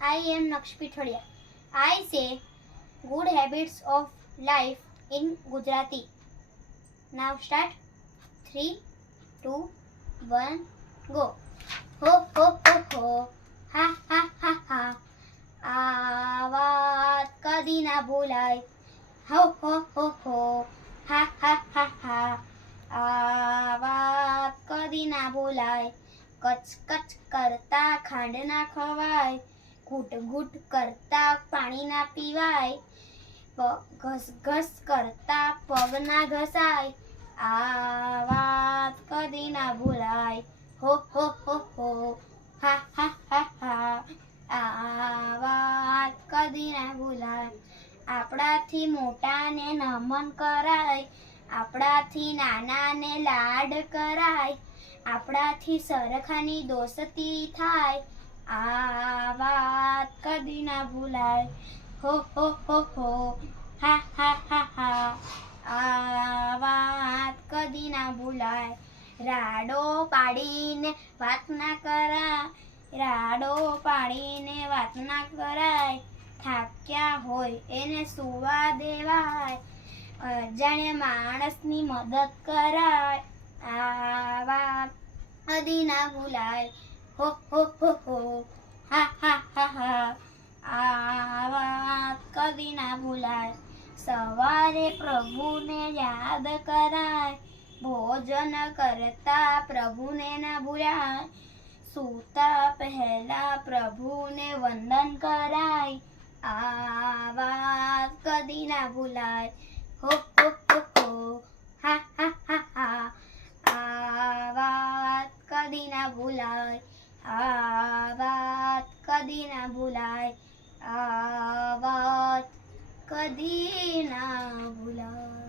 I am Naksh Pithodia. I say good habits of life in Gujarati. Now start. 3, 2, 1, go. Ho ho ho ho, ha ha ha ha. આ વાત કદી ના ભૂલાય. હો હો હો હો, હા હા હા હા. આ વાત કદી ના ભૂલાય. કચ કચ કરતા ખાંડ ના ખવાય, ઘૂટ ઘૂટ કરતા પાણી ના પીવાય, ઘસ ઘસ કરતા પગ ના ઘસાય. આ વાત કદી ના ભૂલાય. હો હો હો હો, હા હા હા હા. આ વાત કદી ના ભૂલાય. આપણાથી મોટાને નમન કરાય, આપણાથી નાનાને લાડ કરાય, આપણાથી સરખાની દોસ્તી થાય. આ વાત કદી ના ભૂલાય. હો હો હો હો, હા હા હા હા. આ વાત કદી ના ભૂલાય. રાડો પાડીને વાત ના કરાય, રાડો પાડીને વાત ના કરાય, થાક્યા હોય એને સુવા દેવાય, અજાણ્યા માણસની મદદ કરાય. આ વાત કદી ના ભૂલાય. હો હો હો હો, હા હા હા હા. આ વાત કદી ના ભૂલાય. સવારે પ્રભુને યાદ કરાય, ભોજન કરતા પ્રભુને ના ભૂલાય, સૂતા પહેલા પ્રભુને વંદન કરાય. આ વાત કદી ના ભૂલાય. હો હો હો હો, હા હા હા હા. આ વાત કદી ના ભૂલાય. આ વાત કદી ના ભૂલાય. આ વાત કદી ના ભૂલાય.